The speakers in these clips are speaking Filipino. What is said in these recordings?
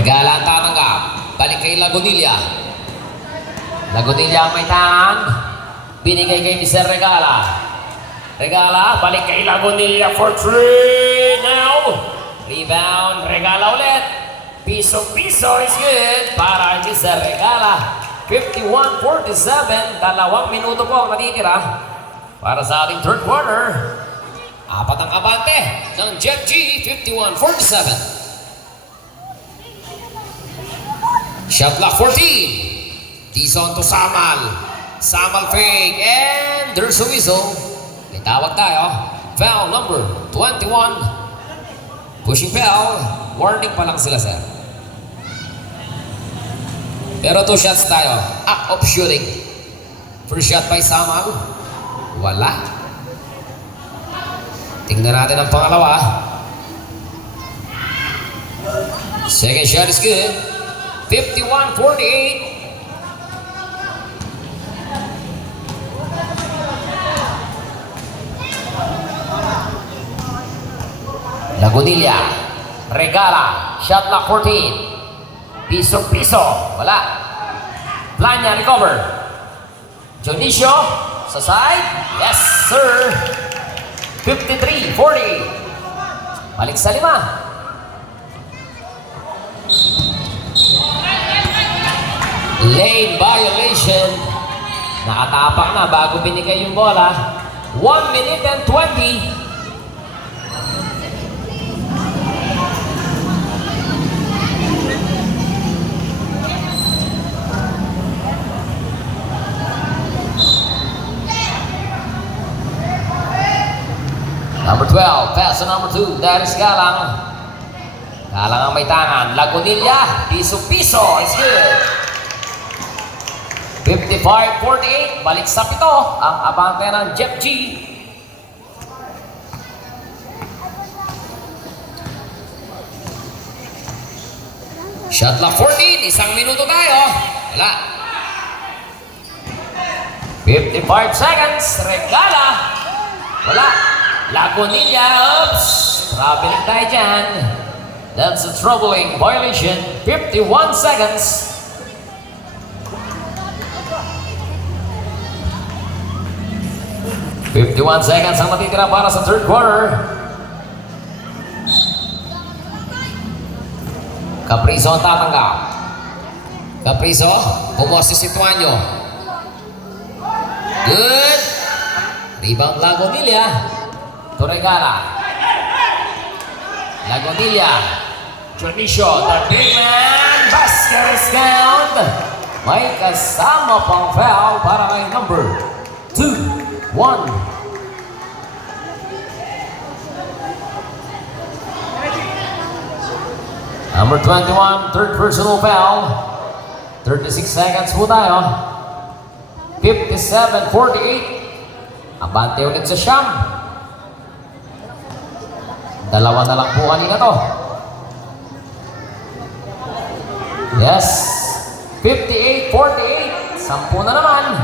Regala ang tatanggap. Balik kay Lagunilla. Lagunilla ang may tangan. Binigay kay Mr. Regala. Regala, balik kay Lagunilla for 3 now. Rebound, Regala ulit. Piso-piso is good para kay Mr. Regala. 51-47, 2 minuto po ang natitira para sa ating third quarter. Apat ang abante ng Jeff G, 51-47. Shot clock 14. Dizon to Samal. Samal fake. And there's a whistle. May tawag tayo. Foul number 21. Pushing foul. Warning pa lang sila, sir. Pero 2 shots tayo. Act of shooting. First shot by Samal. Wala. Tingnan natin ang pangalawa. Second shot is good. 51-48. Lagunilla. Regala. Shot clock 14. Piso-piso. Wala. Planya recover. Jonicio. Sa side. Yes, sir. 53-40. Balik sa 5. Lane violation. Nakatapak na bago binigay yung bola. 1 minute and 20. Number 12, pass to number 2. That is Galang. Galang ang may tangan. Lagunilla. Piso-piso. It's good. 55-48. Balik sa 7. Ang abante ng Jeff G. Shot clock 14. 1 minuto tayo. Wala. 55 seconds. Regala. Wala. Lagunilla. Oops. Traveling tayo dyan. That's a troubling violation. 51 seconds. Ang matitira para sa third quarter. Caprizo ang tatanggap. Caprizo, bumoses si Tuanyo. Good. Rebound Lagunilla. To Regala. Lagunilla. Jonicio, the big man. Basket is count. May kasama pang foul para kay number 2-1. Number 21, third personal foul. 36 seconds po tayo. 57-48. Abante ulit sa Siyam. 2 na lang po kanina to. Yes. 58-48. 10 na naman.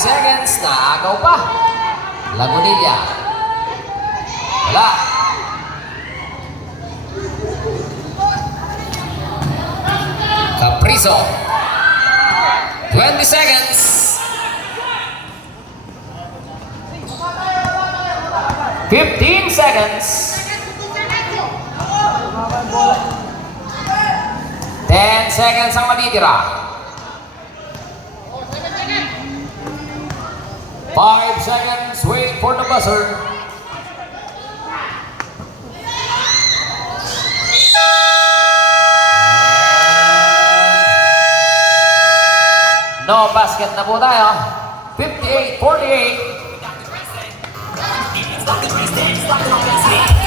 Seconds, naagaw pa. Lagunilla. Wala. Caprizo. 20 seconds. 15 seconds. 10 seconds ang matitira. 5 seconds, wait for the buzzer. No basket na po tayo. 58-48.